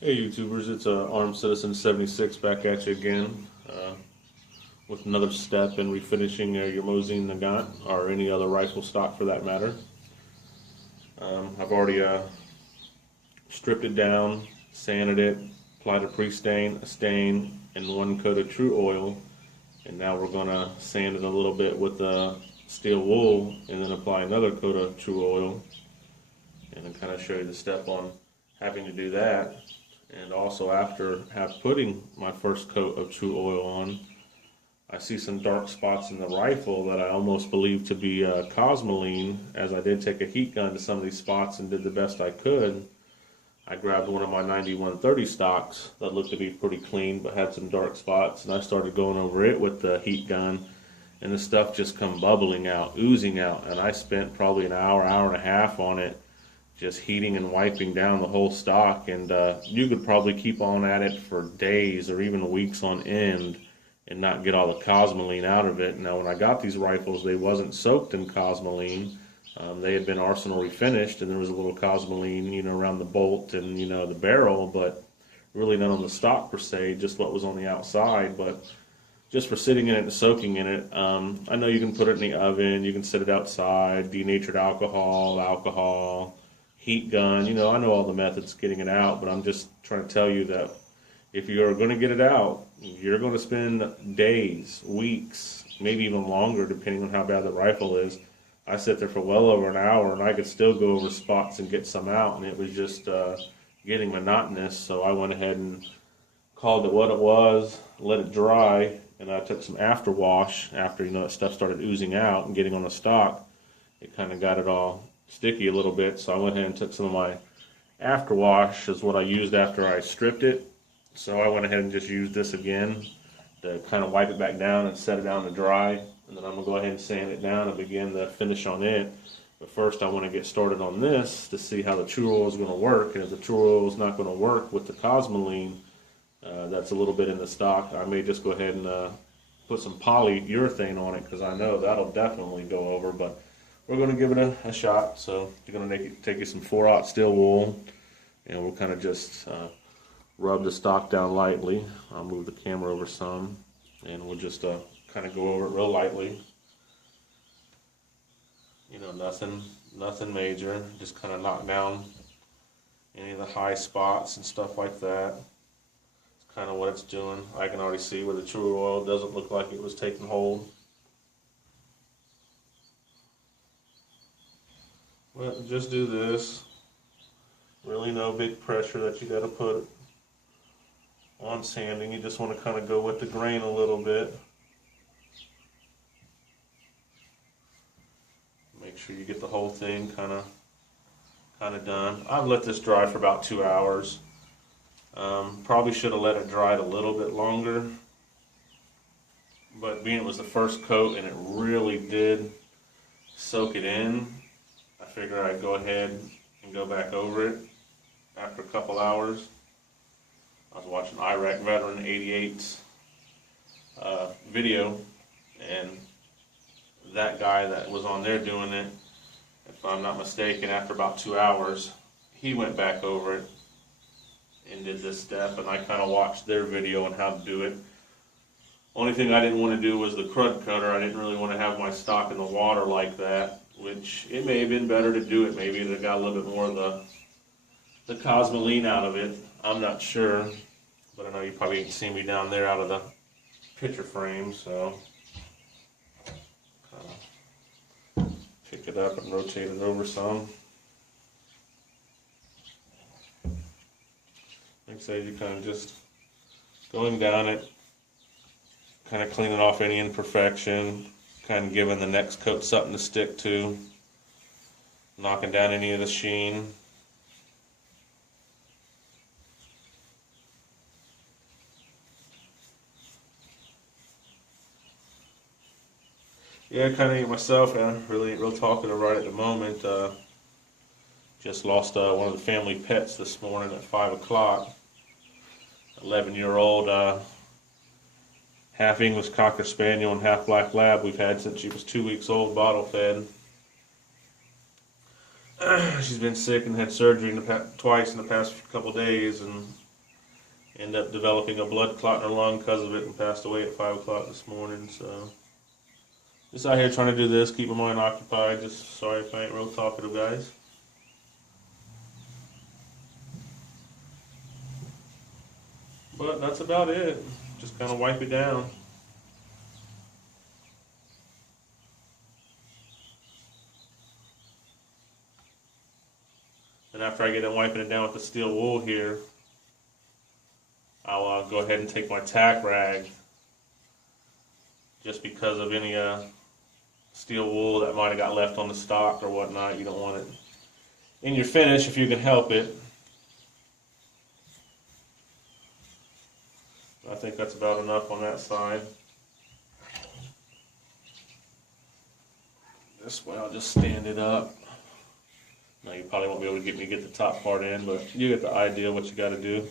Hey YouTubers, it's Armed Citizen 76 back at you again with another step in refinishing your Mosin Nagant or any other rifle stock for that matter. I've already stripped it down, sanded it, applied a pre-stain, a stain, and one coat of true oil, and now we're going to sand it a little bit with steel wool and then apply another coat of true oil, and then kind of show you the step on having to do that. And also, after putting my first coat of true oil on, I see some dark spots in the rifle that I almost believe to be cosmoline. As I did take a heat gun to some of these spots and did the best I could, I grabbed one of my 9130 stocks that looked to be pretty clean but had some dark spots, and I started going over it with the heat gun, and the stuff just come bubbling out, oozing out, and I spent probably an hour, hour and a half on it, just heating and wiping down the whole stock. And you could probably keep on at it for days or even weeks on end and not get all the cosmoline out of it. Now, when I got these rifles, they wasn't soaked in cosmoline. They had been arsenal refinished, and there was a little cosmoline, around the bolt and, the barrel, but really none on the stock per se, just what was on the outside. But just for sitting in it and soaking in it, I know you can put it in the oven, you can sit it outside, denatured alcohol, heat gun, I know all the methods of getting it out, but I'm just trying to tell you that if you're going to get it out, you're going to spend days, weeks, maybe even longer, depending on how bad the rifle is. I sat there for well over an hour, and I could still go over spots and get some out, and it was just getting monotonous. So I went ahead and called it what it was, let it dry, and I took some after wash after that stuff started oozing out and getting on the stock. It kind of got it all sticky a little bit, so I went ahead and took some of my after wash is what I used after I stripped it. So I went ahead and just used this again to kind of wipe it back down and set it down to dry, and then I'm going to go ahead and sand it down and begin the finish on it. But first I want to get started on this to see how the true oil is going to work, and if the true oil is not going to work with the cosmoline that's a little bit in the stock, I may just go ahead and put some polyurethane on it, because I know that'll definitely go over. But we're going to give it a shot. So you're going to take you some 4/0 steel wool, and we'll kind of just rub the stock down lightly. I'll move the camera over some, and we'll just kind of go over it real lightly. Nothing major. Just kind of knock down any of the high spots and stuff like that. It's kind of what it's doing. I can already see where the true oil doesn't look like it was taking hold. Well, just do this. Really no big pressure that you got to put on sanding. You just want to kind of go with the grain a little bit. Make sure you get the whole thing kind of done. I've let this dry for about 2 hours. Probably should have let it dry a little bit longer, but being it was the first coat and it really did soak it in, I figured I'd go ahead and go back over it after a couple hours. I was watching Iraq Veteran 88's video, and that guy that was on there doing it, if I'm not mistaken, after about 2 hours, he went back over it and did this step, and I kind of watched their video on how to do it. Only thing I didn't want to do was the crud cutter. I didn't really want to have my stock in the water like that, which it may have been better to do it. Maybe it got a little bit more of the cosmoline out of it. I'm not sure, but I know you probably can see me down there out of the picture frame, so kind of pick it up and rotate it over some. Like I say, you kind of just going down it, kind of cleaning off any imperfection, kind of giving the next coat something to stick to, knocking down any of the sheen. Yeah, kind of myself, really real talkative right at the moment. Just lost one of the family pets this morning at 5 o'clock. 11-year-old half English Cocker Spaniel and half Black Lab we've had since she was 2 weeks old, bottle fed. She's been sick and had surgery twice in the past couple days, and Ended up developing a blood clot in her lung because of it and passed away at 5 o'clock this morning. So just out here trying to do this, keep my mind occupied. Just sorry if I ain't real talkative, guys. But that's about it. Just kind of wipe it down. And after I get done wiping it down with the steel wool here, I'll go ahead and take my tack rag, just because of any steel wool that might have got left on the stock or whatnot. You don't want it in your finish if you can help it. I think that's about enough on that side. This way I'll just stand it up. Now you probably won't be able to get me to get the top part in, but you get the idea of what you got to do.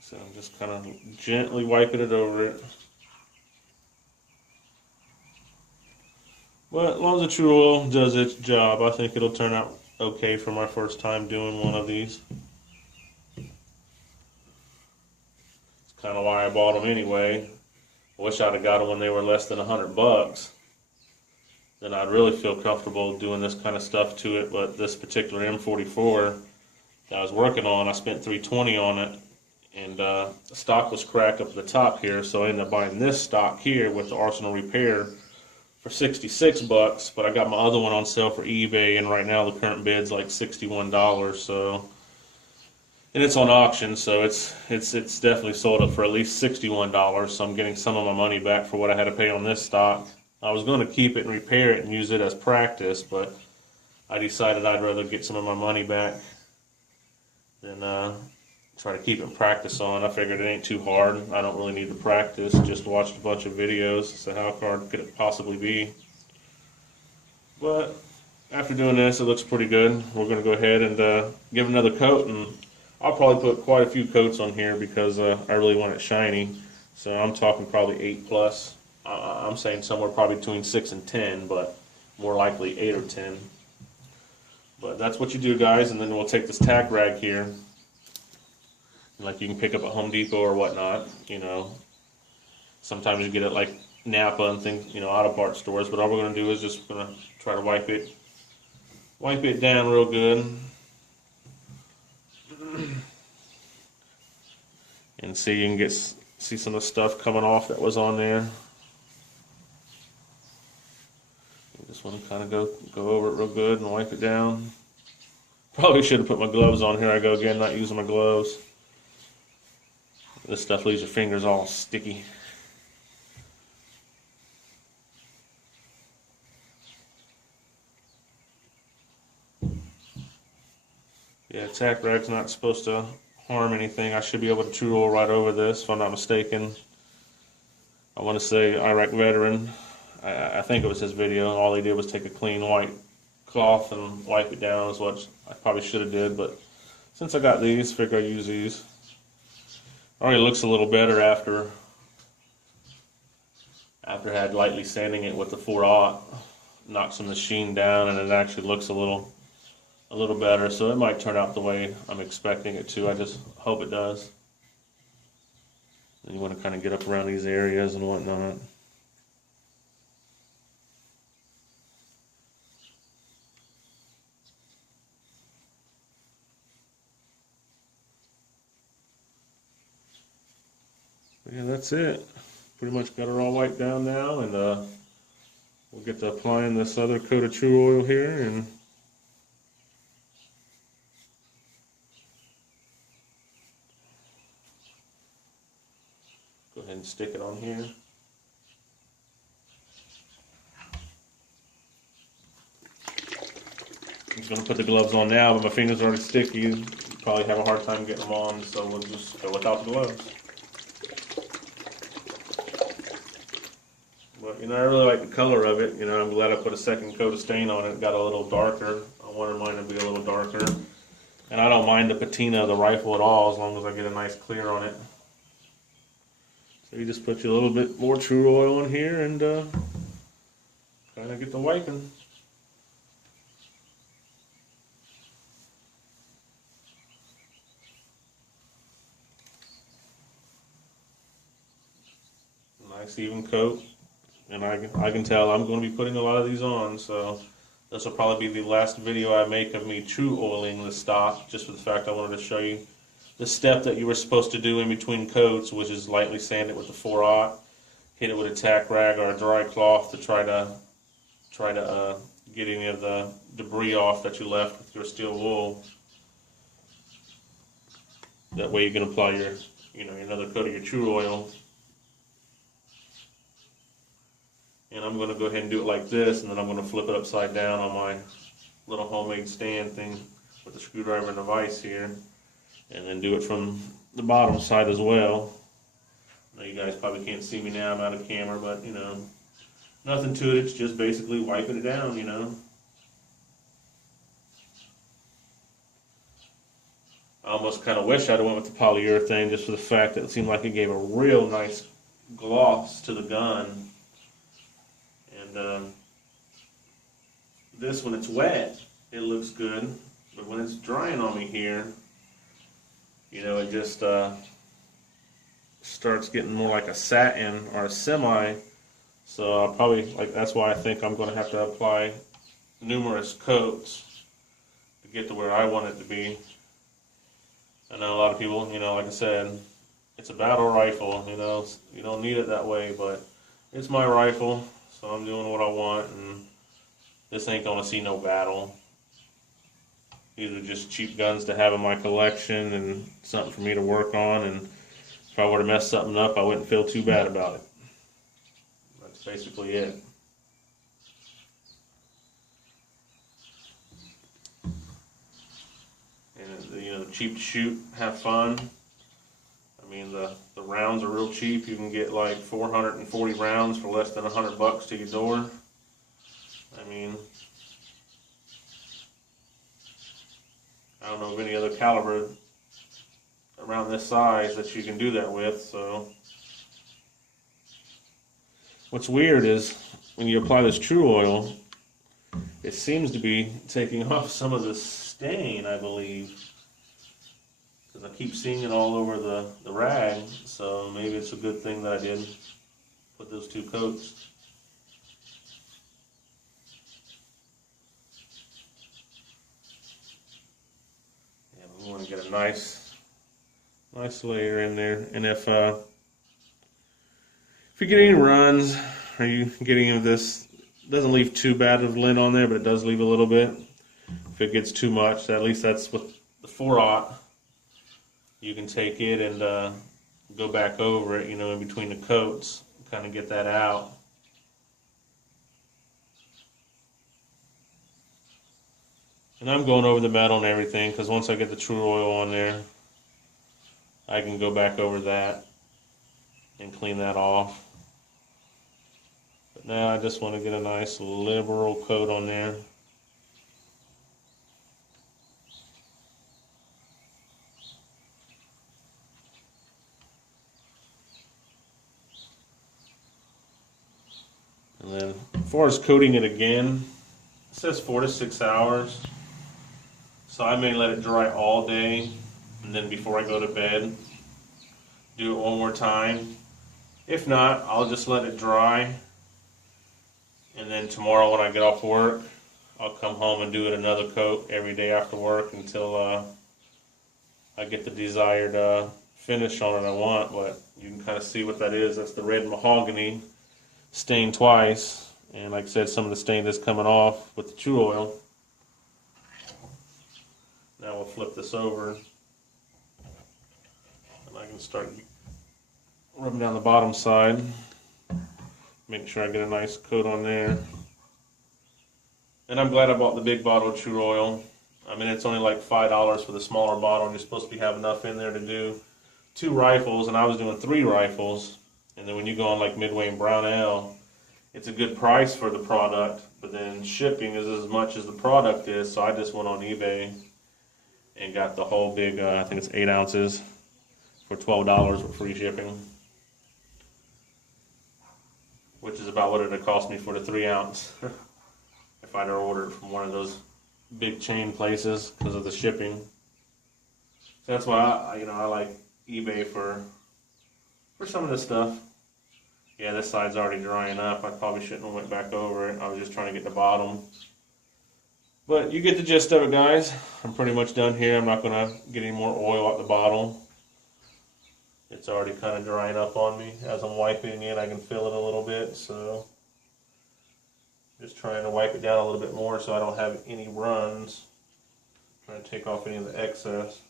So I'm just kind of gently wiping it over it. But as long as the True Oil does its job, I think it'll turn out okay for my first time doing one of these. It's kind of why I bought them anyway. I wish I'd have got them when they were less than $100. Then I'd really feel comfortable doing this kind of stuff to it. But this particular M44 that I was working on, I spent $320 on it. And the stock was cracked up at the top here, so I ended up buying this stock here with the Arsenal Repair for $66. But I got my other one on sale for eBay, and right now the current bid's like $61. So, and it's on auction, so it's definitely sold up for at least $61. So I'm getting some of my money back for what I had to pay on this stock. I was going to keep it and repair it and use it as practice, but I decided I'd rather get some of my money back than try to keep it in practice on. I figured it ain't too hard. I don't really need to practice. Just watched a bunch of videos. So how hard could it possibly be? But after doing this, it looks pretty good. We're going to go ahead and give another coat, and I'll probably put quite a few coats on here because I really want it shiny. So I'm talking probably 8 plus. I'm saying somewhere probably between 6 and 10, but more likely 8 or 10. But that's what you do, guys, and then we'll take this tack rag here, like you can pick up at Home Depot or whatnot. You know, sometimes you get it like Napa and things, you know, auto parts stores. But all we're going to do is just going to try to wipe it down real good, and see you can see some of the stuff coming off that was on there. You just want to kind of go over it real good and wipe it down. Probably should have put my gloves on. Here I go again, not using my gloves. This stuff leaves your fingers all sticky. Yeah, tack rag's not supposed to harm anything. I should be able to True Oil right over this if I'm not mistaken. I want to say Iraq Veteran. I think it was his video, and all he did was take a clean white cloth and wipe it down, is what I probably should have did. But since I got these, figure I'll use these. Already looks a little better after I had lightly sanding it with the 4-aught. Knocked some of the sheen down, and it actually looks a little better. So it might turn out the way I'm expecting it to. I just hope it does. And you want to kind of get up around these areas and whatnot. Yeah, that's it. Pretty much got her all wiped down now, and we'll get to applying this other coat of True Oil here, and go ahead and stick it on here. I'm just going to put the gloves on now, but my fingers are already sticky. You probably have a hard time getting them on, so we'll just go without the gloves. But, you know, I really like the color of it. You know, I'm glad I put a second coat of stain on it. It got a little darker. I wanted mine to be a little darker. And I don't mind the patina of the rifle at all, as long as I get a nice clear on it. So you just put your little bit more True Oil in here and kind of get the wiping. Nice even coat. And I can tell I'm going to be putting a lot of these on, so this will probably be the last video I make of me true oiling the stock, just for the fact I wanted to show you the step that you were supposed to do in between coats, which is lightly sand it with the 4-aught, hit it with a tack rag or a dry cloth to try to get any of the debris off that you left with your steel wool. That way you can apply your, another coat of your true oil. And I'm going to go ahead and do it like this, and then I'm going to flip it upside down on my little homemade stand thing with the screwdriver and the vise here, and then do it from the bottom side as well. I know you guys probably can't see me now, I'm out of camera, but nothing to it, it's just basically wiping it down, I almost kind of wish I'd went with the polyurethane, just for the fact that it seemed like it gave a real nice gloss to the gun. And this, when it's wet, it looks good, but when it's drying on me here, it just starts getting more like a satin or a semi. So I'll probably, that's why I think I'm going to have to apply numerous coats to get to where I want it to be. I know a lot of people, like I said, it's a battle rifle, you don't need it that way, but it's my rifle, so I'm doing what I want, and this ain't going to see no battle. These are just cheap guns to have in my collection and something for me to work on, and if I were to mess something up, I wouldn't feel too bad about it. That's basically it. And cheap to shoot, have fun. I mean, the rounds are real cheap. You can get like 440 rounds for less than $100 to your door. I mean, I don't know of any other caliber around this size that you can do that with. So what's weird is when you apply this true oil, it seems to be taking off some of the stain, I believe, because I keep seeing it all over the rag. So maybe it's a good thing that I did put those 2 coats. Yeah, we want to get a nice layer in there. And if you get any runs, or you get any of this, it doesn't leave too bad of lint on there, but it does leave a little bit. If it gets too much, at least that's with the 4-aught. You can take it and go back over it, in between the coats, kind of get that out. And I'm going over the metal and everything, because once I get the true oil on there, I can go back over that and clean that off. But now I just want to get a nice liberal coat on there. And then as far as coating it again, it says 4 to 6 hours. So I may let it dry all day, and then before I go to bed, do it one more time. If not, I'll just let it dry, and then tomorrow when I get off work, I'll come home and do it another coat every day after work until I get the desired finish on it I want. But you can kind of see what that is. That's the red mahogany stained twice, and like I said, some of the stain is coming off with the true oil. Now we'll flip this over, and I can start rubbing down the bottom side. Make sure I get a nice coat on there. And I'm glad I bought the big bottle of true oil. I mean, it's only like $5 for the smaller bottle, and you're supposed to have enough in there to do 2 rifles, and I was doing 3 rifles. And then when you go on like Midway and Brownell, it's a good price for the product, but then shipping is as much as the product is, so I just went on eBay and got the whole big, I think it's 8 ounces for $12 with free shipping, which is about what it would cost me for the 3 ounce if I'd ordered from one of those big chain places because of the shipping. So that's why I like eBay for some of this stuff. Yeah, this side's already drying up. I probably shouldn't have went back over it. I was just trying to get the bottom. But you get the gist of it, guys. I'm pretty much done here. I'm not going to get any more oil at the bottom. It's already kind of drying up on me. As I'm wiping it, I can feel it a little bit. So just trying to wipe it down a little bit more so I don't have any runs. Trying to take off any of the excess.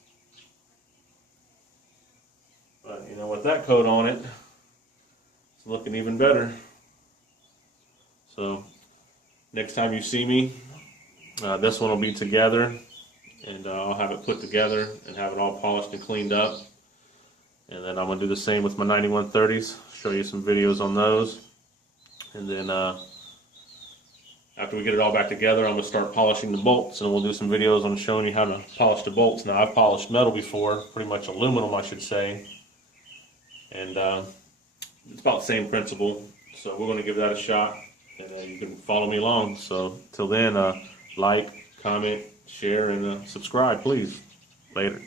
But you know, with that coat on it, it's looking even better. So next time you see me, this one will be together, and I'll have it put together and have it all polished and cleaned up. And then I'm going to do the same with my 9130s, show you some videos on those. And then after we get it all back together, I'm going to start polishing the bolts, and we'll do some videos on showing you how to polish the bolts. Now, I've polished metal before, pretty much aluminum, I should say. And it's about the same principle, so we're going to give that a shot, and you can follow me along. So till then, like, comment, share, and subscribe, please. Later.